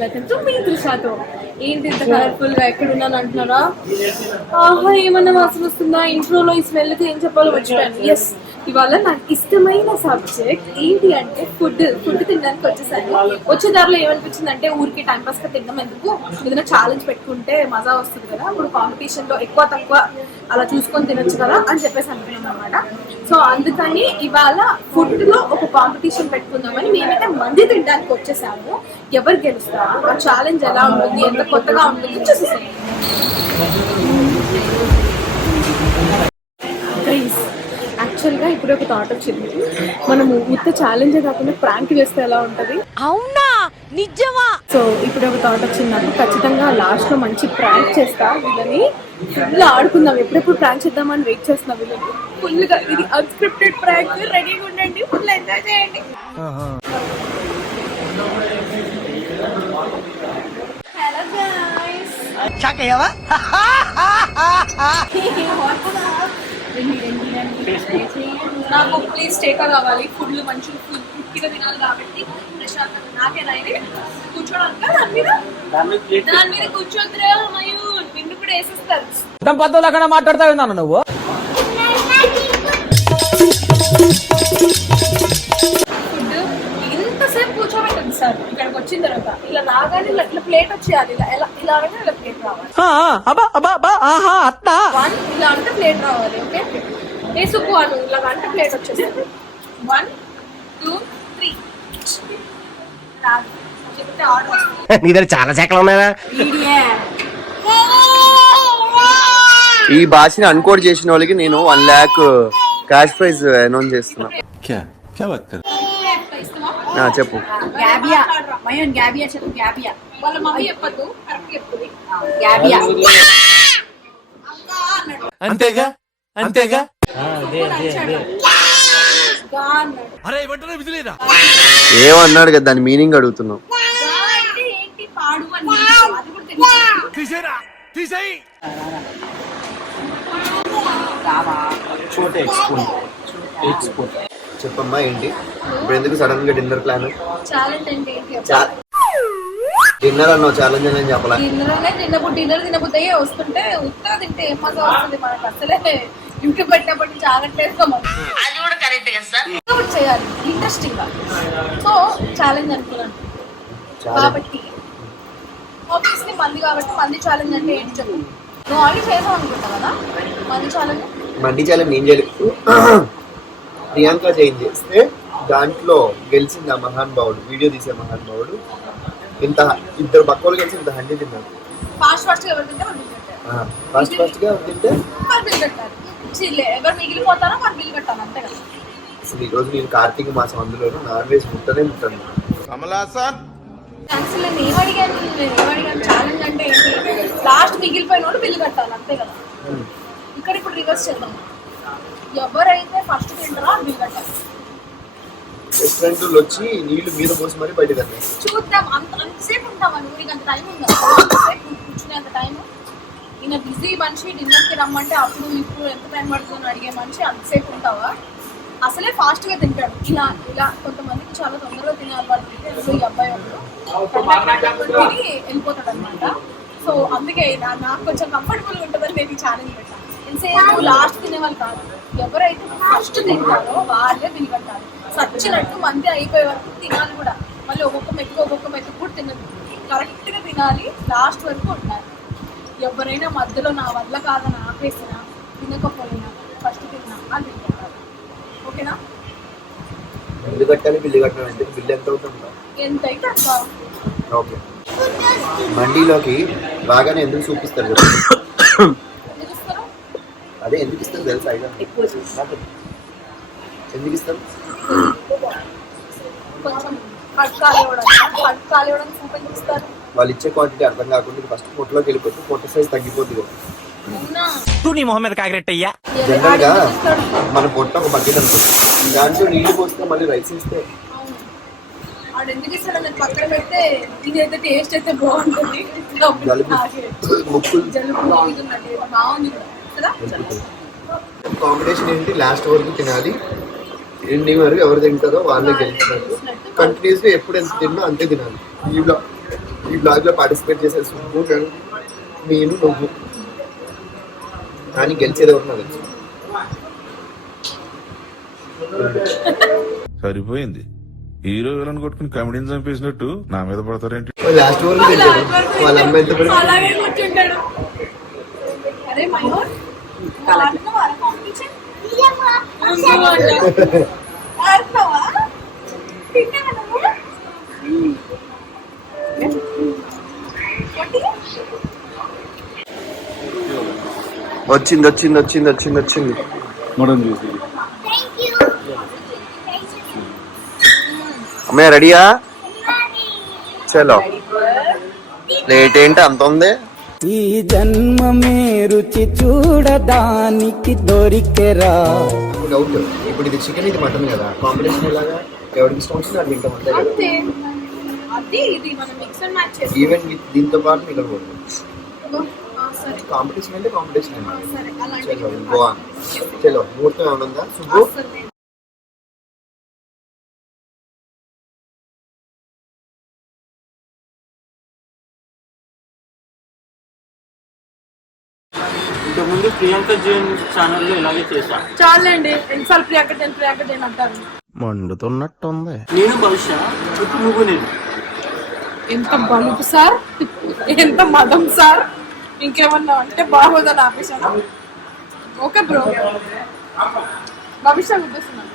Welcome to me త్రిషాతో. ఏంటి ఇంత colourful గా ఎక్కడున్నాను అంటున్నారా? ఆహా, ఏమన్నా వాసన వస్తుందా? ఇంట్రోలో ఈ స్మెల్కి ఏం చెప్పాలో మర్చిపోయాను. ఎస్, ఇవాళ నాకు ఇష్టమైన సబ్జెక్ట్ ఏంటి అంటే ఫుడ్ తినడానికి వచ్చేసాను. వచ్చే దారిలో ఏమనిపించింది అంటే ఊరికి టైం పాస్ గా తినడం ఎందుకు, ఏదైనా ఛాలెంజ్ పెట్టుకుంటే మజా వస్తుంది కదా, ఇప్పుడు కాంపిటీషన్ లో ఎక్కువ తక్కువ అలా చూసుకొని తినొచ్చు కదా అని చెప్పేసి అనుకున్నాను అనమాట. సో అందుకని ఇవాళ ఫుడ్ లో ఒక కాంపిటీషన్ పెట్టుకుందామని మేమైతే మంది తినడానికి వచ్చేసాము. ఎవరు గెలుస్తారు, ఆ ఛాలెంజ్ ఎలా ఉంటుంది, ఎంత కొత్తగా ఉంటుంది చూసేసాను. యాక్చువల్గా ఇప్పుడు ఒక థాట్ వచ్చింది, మనము ఉత్త ఛాలెంజే కాకుండా ప్రాంక్ చేస్తే ఎలా ఉంటుంది? అవునా, నిజమా? సో ఇప్పుడు ఒక థాట్ వచ్చింది నాకు, ఖచ్చితంగా లాస్ట్ లో మంచి ప్రాంక్ చేస్తా. వీళ్ళని ఫుల్ ఆడుకుందాం, ఎప్పుడెప్పుడు ప్రాంక్ చేద్దామని వెయిట్ చేస్తున్నా. వీళ్ళని ఫుల్ గా ఇది అన్స్క్రిప్టెడ్ ప్రాంక్, రెడీగా ఉండండి, ఫుల్ ఎంజాయ్ చేయండి. హలో గైస్, నాకు ప్లీజ్ టేకా కావాలి. ఫుడ్లు మంచి ఫుడ్గా తినాలి కాబట్టి ప్రశాంతంగా నాకేనా ఇది కూర్చోడానికి దాని మీద కూర్చోద్దురా మయూర్, నిన్ను కూడా వేసేస్తారు. మాట్లాడతా ఉన్నాను నువ్వు. ఫుడ్ ఇంతసేపు కూర్చోబెట్టండి సార్. ఇక్కడికి వచ్చిన తర్వాత ఇలా రాగానే ఇట్లా ప్లేట్ వచ్చేయాలి, ఇలా ఇలా అంటే ఇలా ప్లేట్ రావాలి. ఇలా అంటే ప్లేట్ రావాలి. ఓకే, వేసుకో అను, ఇలా అంటే ప్లేట్ వచ్చేసి 1 2 3 చెప్తే ఆర్డర్. నీ దగ్గర చాలా శాఖలు ఉన్నాయా? ఈ భాషని అన్కోడ్ చేసిన వాళ్ళకి నేను 1 lakh క్యాష్ ప్రైజ్ అనౌన్స్ చేస్తున్నా. చెప్పు. వాళ్ళ మమ్మీ చెప్పద్దు, కరెక్ట్ చెప్తుంది. అంతేగా అంతేగా. ఏమన్నాడు కదా, దాని మీనింగ్ అడుగుతున్నావు. చెప్పమ్మా ఏంటి ఇప్పుడు, ఎందుకు సడన్ గా డిన్నర్ ప్లాన్? డిన్నర్ అన్నావు, ఛాలెంజ్ అని చెప్పాలా? డిన్నర్ తినబుద్ది వస్తుంటే ఉత్తగా తింటే ఏం మజా వస్తుంది మనకు. అసలే యూట్యూబ్ పెట్టినప్పటి నుంచి ఆగట్లేదు చేయాలి ఇంట్రెస్టింగ్ గా. సో ఛాలెంజ్ అనుకున్నాను కాబట్టి ఆబ్వియస్లీ మంది కాబట్టి మంది ఛాలెంజ్ అంటే ఏంటి చెప్పు. నువ్వు ఆల్రెడీ చేసావు అనుకుంటా కదా మంది ఛాలెంజ్. మండి ఛాలెంజ్ నేను చేయలేదు, ప్రియాంక చేంజ్ చేస్తే దాంట్లో గెలిచింది ఆ మహానుభావుడు, వీడియో తీసే మహానుభావుడు. ఇంత ఇద్దరు పక్కలు కలిసి ఇంత హండి తిన్నారు. ఫాస్ట్ గా ఎవరు తింటే ఫాస్ట్ గా తింటే మరి బిల్ కట్టాలి. ఎవరు మిగిలిపోతారో మరి బిల్ కట్టాలి, అంతే కదా. అసలు ఈ రోజు నేను కార్తీక మాసం, అందులో నాన్ వెజ్ ముట్టనే ముట్టాను. అసలు నేను ఏమడిగాను ఛాలెంజ్ అంటే ఏంటి, లాస్ట్ మిగిలిపోయిన వాళ్ళు బిల్ కట్టాలి, అంతే కదా. ఇక్కడ ఇప్పుడు రివర్స్ చేద్దాం, ఎవరైతే ఫస్ట్ తింటారో బిల్ కట్టాలి. రెస్టారెంట్ వచ్చి నీళ్లు మీద పోసి మరి బయట చూద్దాం. అంతసేపు ఉంటామని నీకు అంత టైం ఉందా? అంతసేపు కూర్చునే అంత టైం? ఈయన బిజీ మనిషి, డిన్నర్కి రమ్మంటే అప్పుడు ఇప్పుడు ఎంత టైం పడుతుందని అడిగే మనిషి అంతసేపు ఉంటావా? అసలే ఫాస్ట్ గా తింటాడు. ఇలా కొంతమందికి చాలా తొందరగా తినే అలవాటు అయితే ఈ అబ్బాయి ఒకడు తిని వెళ్ళిపోతాడు అనమాట. సో అందుకే నాకు కొంచెం కంఫర్టబుల్ ఉంటుందని నేను ఈ ఛాలెంజ్ పెట్టాను. ఎంతసేపు లాస్ట్ తినే వాళ్ళు కాదు, ఎవరైతే ఫస్ట్ తింటారో వాళ్ళే బిల్ కట్టాలి. సచ్చినట్టు మంది అయిపోయే వరకు తినాలి కూడా. మళ్ళీ ఒక్కొక్క మెతుకు కూడా తినదు, కరెక్ట్ గా తినాలి, లాస్ట్ వరకు ఉండాలి. ఎవరైనా మధ్యలో నా వల్ల కాదని ఆపేసినా తినకపోయినా ఫస్ట్ తిన్నా అని బిల్ కట్టాలి. ఓకేనా? బిల్లు కట్టాలి. బిల్లు కట్టాలి అంటే బిల్లు ఎంత అవుతుందా? ఎంత అయితే అంత. ఓకే, మండీలోకి బాగానే ఎందుకు చూపిస్తారు? అదే ఎందుకు ఇస్తారు తెలుసా? ఎందుకు ఇస్తారు? వాళ్ళు ఇచ్చే క్వాంటిటీ అర్థం కాకుండా ఫస్ట్ పొట్టలోకి వెళ్ళిపోతే పొట్ట సైజ్ తగ్గిపోద్ది కదా. జనరల్ గా మన పొట్ట ఒక బకెట్ అనుకుంటుంది, దాంట్లో నీళ్లు పోస్తే మళ్ళీ రైస్ ఇస్తే పక్కన పెడితే ఇదైతే టేస్ట్ అయితే బాగుంటుంది. కాంబినేషన్ ఏంటి, లాస్ట్ వరకు తినాలి, ఎండింగ్ వరకు ఎవరు తింటారో వాళ్ళే గెలిచినట్టు. కంటిన్యూస్ గా ఎప్పుడు ఎంత తిన్నా అంతే తినాలి. ఈ బ్లాగ్ లో పార్టిసిపేట్ చేసే సుబ్బు నేను నువ్వు కానీ గెలిచేది ఎవరు నాకు తెలుసు. సరిపోయింది. హీరో విలన్ కొట్టుకుని కమెడీని చంపేసినట్టు నా మీద పడతారేంటి? లాస్ట్ వరకు గెలిచాడు. వాళ్ళ అమ్మాయి ఎంత పడి అలాగే కూర్చుంటాడు. అరే మయూర్ కాంపిటీషన్ వచ్చింది వచ్చింది వచ్చింది వచ్చింది వచ్చింది మనం చూసి అమ్మాయి రెడీయా? చలో లేట్ ఏంటి అంత ఉంది? ఈ జన్మమే రుచి చూడడానికి దొరికెరా. డౌట్, ఇప్పుడు ఇది చికెన్ ఇది మటన్ కదా, కాంబినేషన్ ఎలాగా? ఎవరికి ఇష్టం వచ్చింది అది తింటాం అంతే కదా. అంతే అది ఇది మనం మిక్స్ అండ్ మ్యాచ్ చేస్తాం. ఈవెన్ దీంతో పాటు మిగలకూడదు. సరే కాంపిటీషన్ అంటే కాంపిటీషన్ సరే చలో అలాంటి గోవా. చలో ముహూర్తం ఏమైనా ఉందా సుబ్బు? ఇంతకుముందు ప్రియాంక జైన్ ఛానల్లో ఇలాగే చేశా. చాలండి ఎన్నిసార్లు ప్రియాంక జైన్ అంటారు. మండుతున్నట్టుంది. నేను భవిష్య, ఇప్పుడు నువ్వు నేను. ఎంత బలుపు సార్, ఎంత మదం సార్. ఇంకేమన్నా అంటే బాగోదని ఆపేశాను. ఓకే బ్రో, భవిష్యత్ ఉద్దేశిస్తున్నాను.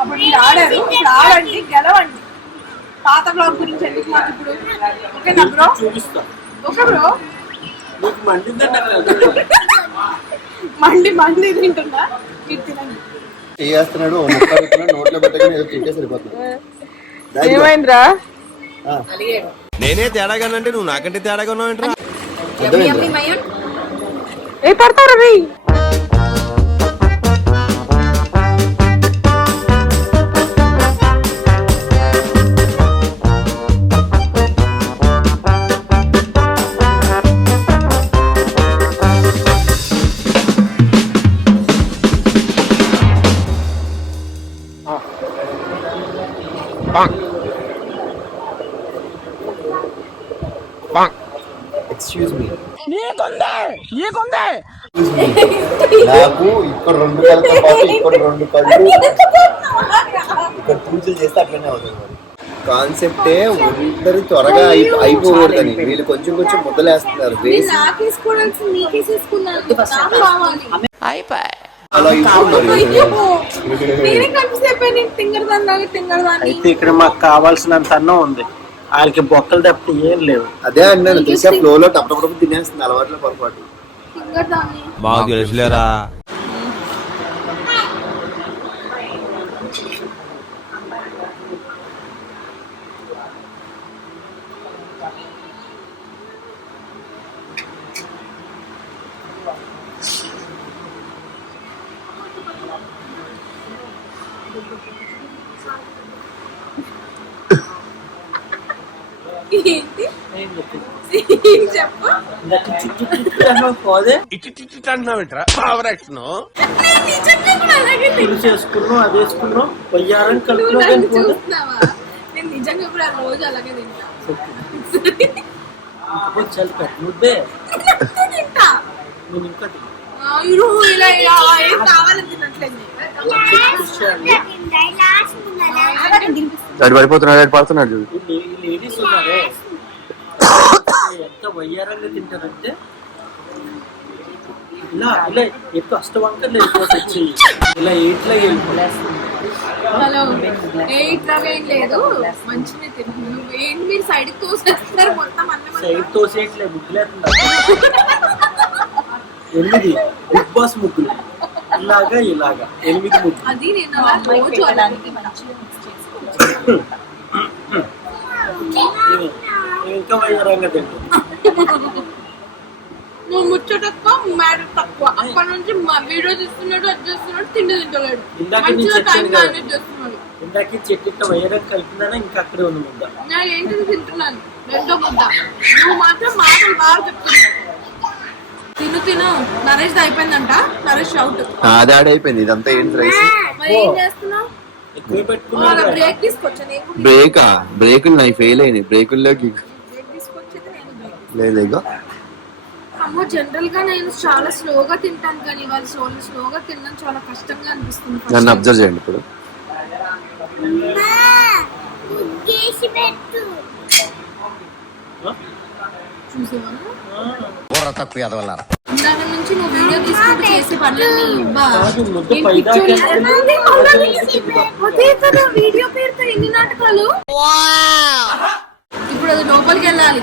అప్పుడు మీరు ఆడారు, ఇప్పుడు ఆడండి, గెలవండి. పాత బ్లాగ్ గురించి ఎందుకు మాకు ఇప్పుడు? ఓకేనా బ్రో? చూపిస్తా. Okay bro. నీకు మండిందంటే అక్కడ వదలలేదు. మండి తింటున్నా, మీరు తినండి. చేస్తున్నాడు నోట్లో పెట్టగానే ఏదో తింటే సరిపోతుంది. ఏమైందిరా? నేనే తేడాగానంటే నువ్వు నాకంటే తేడాగా ఉన్నావు. ఏ పడతారు రవి? ఎక్స్క్యూజ్ మీ, నాకు ఇక్కడ 2 కళ్ళతో పాటు ఇక్కడ 2 కళ్ళు ఇక్కడ పూజలు చేస్తే అట్లనే అవుతుంది. మరి కాన్సెప్టే అందరు త్వరగా అయిపోకూడదని వీళ్ళు కొంచెం కొంచెం ముద్దలేస్తున్నారు. వేసి అలా అయితే ఇక్కడ మాకు కావాల్సినంత అన్నం ఉంది, వాళ్ళకి బొక్కలు తప్ప ఏం లేవు. అదే అన్నాను, తీసే ఫ్లో లో టప్పటప్పుడు తినేస్తుంది అలవాట్లో పొరపాటు. మాకు తెలుసులేరా. చెప్పు. పోదే చేసుకున్నాం, అది వేసుకున్నాం, పొయ్యారని కలుపుకున్నాం. చూస్తున్నావా? నేను నిజంగా ఇప్పుడు ఆ రోజు అలాగే తింటా. ముద్దే తింటా నేను ఇంకా ఇలా ఏం కావాలని తినట్లేదు. పడిపోతున్నాడు పడుతున్నాడు చూడు. లేడీస్ ఉన్నారే ఎంత వయ్యారంగా తింటారంటే ఇలా ఇలా ఎక్కువ అష్టవంకర్లు వెళ్ళిపోవచ్చు. ఇలా 8 లాగా వెళ్ళిపోతుంది. హలో, ఇట్లాగా ఏం లేదు, మంచిగా తిను. ఏంటి మీరు సైడ్ తోసేస్తారు మొత్తం అన్నం? సైడ్ తోసేట్లే ముగ్గులేకుండా 8 బిగ్ బాస్ ముగ్గులు ఇలాగా 8 ముగ్గులు. అది నేను అలా రోజు అలాగే మంచిగా ఇంకా వయ్యారంగా తింటాం. నువ్వు ముచ్చట తక్కువ, మ్యాటర్ తక్కువ. అప్పటి నుంచి వీడియో తీస్తున్నాడు, అది చేస్తున్నాడు, తిండి తింటలేడు. మంచిగా టైం మేనేజ్ చేస్తున్నాడు. ఇందాక చెట్టు వయ్యారం కలిపిందా ఇంకా అక్కడే ఉంది ముద్ద. నేను ఏంటిది తింటున్నాను, 2వ ముద్ద. నువ్వు మాత్రం మాటలు బాగా చెప్తున్నావు. తిను. నరేష్ అయిపోయిందంట. నరేష్ అవుట్. అది ఆడైపోయింది. ఇదంతా ఏంటి రైస్? మరి ఏం చేస్తున్నావు? ఎక్కువ పెట్టుకున్నాను బ్రేక్ తీసుకొచ్చాను నేను కూడా బ్రేకులు నాయి ఫెయిల్ అయినాయి బ్రేకుల్లోకి బ్రేక్ తీసుకొచ్చేది నేను బ్రేక్. లేదు ఇగో అమ్మో జనరల్ గా నేను చాలా స్లోగా తింటాను కానీ వాళ్ళు స్లోగా తినడం చాలా కష్టంగా అనిపిస్తుంది first నన్ను time. అబ్జర్వ్ చేయండి ఇప్పుడు చూసావా? ఇందాక నుంచి నువ్వు వీడియో తీసుకుంటూ చేసే పనులన్నీ ఇవ్వా. కాదు, ముద్ద నేను పైదాకా పిచ్చోళ్ళ- అదే కదా వీడియో పేరుతో ఎన్ని నాటకాలు. ఇప్పుడు అది లోపలికి వెళ్ళాలి.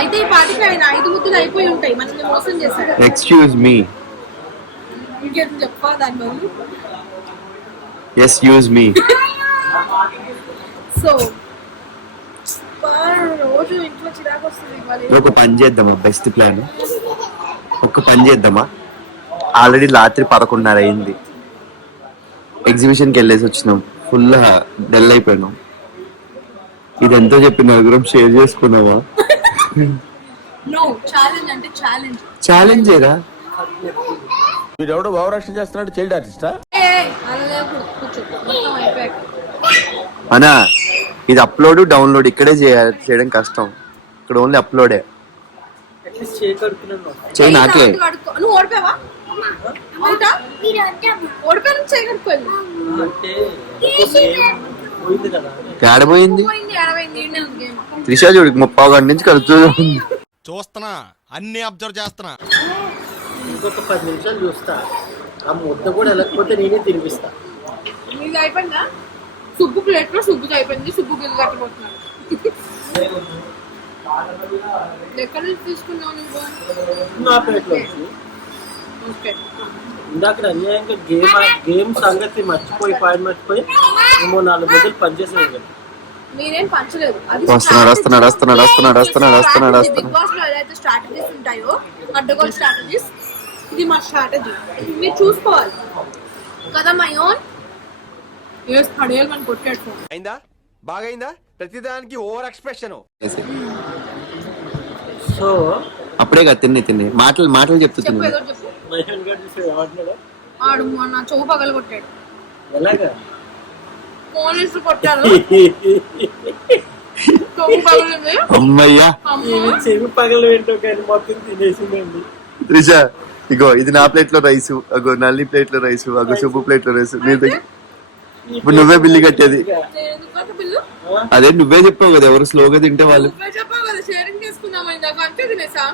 అయితే ఈ పాటికి ఆయన 5 ముద్దులు అయిపోయి ఉంటాయి. మనల్ని మోసం చేశాడు. ఎక్స్క్యూజ్ మీ ఇంకేం చెప్పా దాని బదులు. ఎక్స్క్యూజ్ మీ సో రోజు ఇంట్లో చిరాకు వస్తుంది ఇవ్వాలి. ఒక పని చేద్దామా బెస్ట్ ప్లాన్ ఒక పని చేద్దామా ఆల్రెడీ రాత్రి 11:30 అయింది ఎగ్జిబిషన్కి వెళ్ళేసి వచ్చినాం ఫుల్ డల్ అయిపోయినాం ఇది ఎంతో చెప్పి నలుగురం షేర్ చేసుకున్నావా నో ఛాలెంజ్ అంటే ఛాలెంజ్. ఛాలెంజ్ ఏరా వీడెవడో భావరక్షణ చేస్తున్నాడు చైల్డ్ ఆర్టిస్టా అలా లేకుండా కూర్చో మొత్తం అయిపోయాక. అనా ఇది అప్లోడ్ డౌన్లోడ్ ఇక్కడే చేయడం కష్టం ఇక్కడ ఓన్లీ అప్లోడే అట్లీస్ట్ చేయగలుగుతున్నాను. చేయి నాకే నువ్వు ఓడిపోయావా? అవుతా? ఓడిపోయాను చేయగలుగుతాను. అంటే పోయింది కదా. ఆడపోయింది పోయింది ఏడవైంది ఈడనే ఉంది గేమ్. త్రిషా చూడు 30 గంట నుంచి కలుపుతూ చూస్తున్నా అన్ని అబ్జర్వ్ చేస్తున్నా ఇంకొక 10 నిమిషాలు చూస్తా. ఆ ముద్ద కూడా వెళ్ళకపోతే నేనే తినిపిస్తా. నీది అయిపోయిందా? సుబ్బు ప్లేట్ లో సుబ్బుతో అయిపోయింది. సుబ్బు బిల్లు కట్టబోతున్నాడు. ఎక్కడి నుంచి తీసుకున్నావు నువ్వు? నా ప్లేట్లో ఓకే ఇందాక అన్యాయంగా గేమ్ సంగతి మర్చిపోయి పాయింట్ మర్చిపోయి ఏమో 4 ముద్దలు పనిచేసేది కదా. మీరేం పంచలేదు. అది బిగ్ బాస్ లో ఏదైతే స్ట్రాటజీస్ ఉంటాయో అడ్డగోల్ స్ట్రాటజీస్ ఇది మా స్ట్రాటజీ. మీరు చూసుకోవాలి కదా. మై ఓన్ పడేయాలి మనం కొట్టాడు ఫోన్. అయిందా బాగైందా ప్రతిదానికి ఓవర్ ఎక్స్ప్రెషన్ సో అప్పుడే కదా తిని మాటలు చెప్పు చెప్తున్నా ఏదో చెప్పు. మహేష్ గారు చూసి ఏమంటున్నాడా? ఆడు నా చెవు పగలు కొట్టాడు. ఎలాగా? ఫోన్ ఇస్తూ కొట్టాడు. చెవు పగలింది. అమ్మయ్యా చెవి పగలు ఏంటో కానీ మొత్తం తినేసిందండి. త్రిష ఇగో ఇది నా ప్లేట్ లో రైస్ అగో నల్లి ప్లేట్ లో రైస్ అగో సుబ్బు ప్లేట్ లో రైస్ ఇప్పుడు నువ్వే బిల్లు కట్టేది ఎందుకంటే బిల్లు అదే నువ్వే చెప్పావు కదా ఎవరు స్లోగా తింటే వాళ్ళు నువ్వే చెప్పావు కదా షేరింగ్ చేసుకుందామని. నాకు అంతే తినేసా.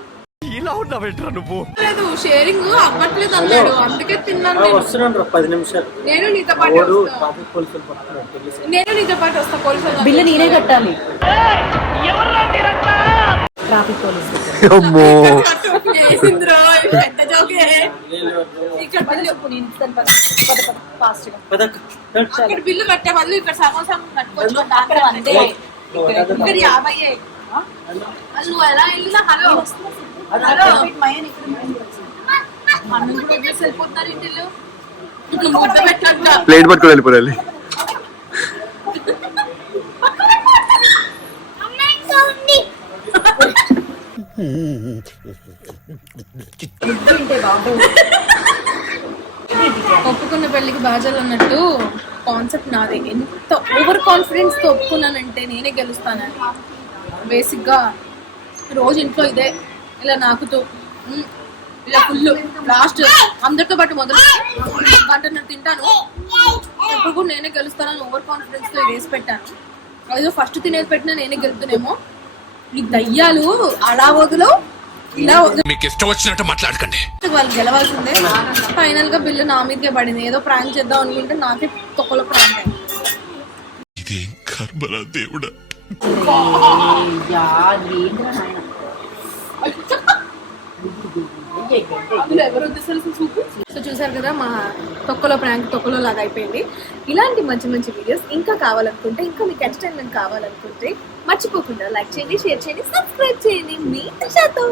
ఇలా ఉన్నా బెటర్ నువ్వు లేదు షేరింగ్ అవ్వట్లేదు అన్నాడు. అందుకే తిన్నాను నేను. వస్తున్నాను 10 నిమిషాలు. నేను నీతో పాటు ఓడు వస్తా. ట్రాఫిక్ పోలీసులు పట్టుకున్నారు తెలుసు. నేను నీతో పాటు వస్తా. పోలీసులు బిల్లు నేనే కట్టాలి. అమ్మో చేసిందిరో, ఇది పెద్ద జోకే. ఇక్కడ బిల్లు నేను ఇస్తాను పద. ఫాస్ట్ గా పదక్క. అక్కడ బిల్లు కట్టే బదులు ఇక్కడ సగం సగం కట్టుకోవచ్చు. అక్కడ అంతే. ఇక్కడ 50. అది నువ్వు ఎలా వెళ్ళినా హలో అన్నం కూడా వదిలేసి వెళ్ళిపోతున్నారు ఇంటిలో. ఇట్లా ముద్ద పెట్టినట్టుగా. ప్లేట్ పట్టుకొని వెళ్ళిపోయాలి ఒప్పుకున్న పెళ్లికి బాజాలు అన్నట్టు కాన్సెప్ట్ నాదే. ఎంత ఓవర్ కాన్ఫిడెన్స్ తో ఒప్పుకున్నానంటే నేనే గెలుస్తానని. బేసిక్ గా రోజు ఇంట్లో ఇదే ఇలా నాకుతూ ఇలా ఫుల్ లాస్ట్ అందరితో పాటు మొదలు గంటన్నర తింటాను. ఎప్పుడు కూడా నేనే గెలుస్తానని ఓవర్ కాన్ఫిడెన్స్ తో ఇది వేసి పెట్టాను. ఏదో ఫస్ట్ తినేది పెట్టినా నేనే గెలుతున్నామో. ఈ దయ్యాలు అలా వదులు ఇలా మీకు ఇష్టం వచ్చినట్టు మాట్లాడకండి. వాళ్ళు గెలవాల్సిందే. ఫైనల్ గా బిల్లు నా మీదకే పడింది. ఏదో ప్రాంక్ చేద్దాం అనుకుంటే నాకే తొక్కలో ప్రాంక్ అయింది. ఇదేం కర్మరా దేవుడా. అందులో ఎవరు ఉద్దేశాలు చూపు. సో చూసారు కదా మా తొక్కలో ప్రాంక్ తొక్కలో లాగా అయిపోయింది. ఇలాంటి మంచి మంచి వీడియోస్ ఇంకా కావాలనుకుంటే, ఇంకా మీకు ఎంటర్టైన్మెంట్ కావాలనుకుంటే మర్చిపోకుండా లైక్ చేయండి, షేర్ చేయండి, సబ్స్క్రైబ్ చేయండి. మీ త్రిషతో.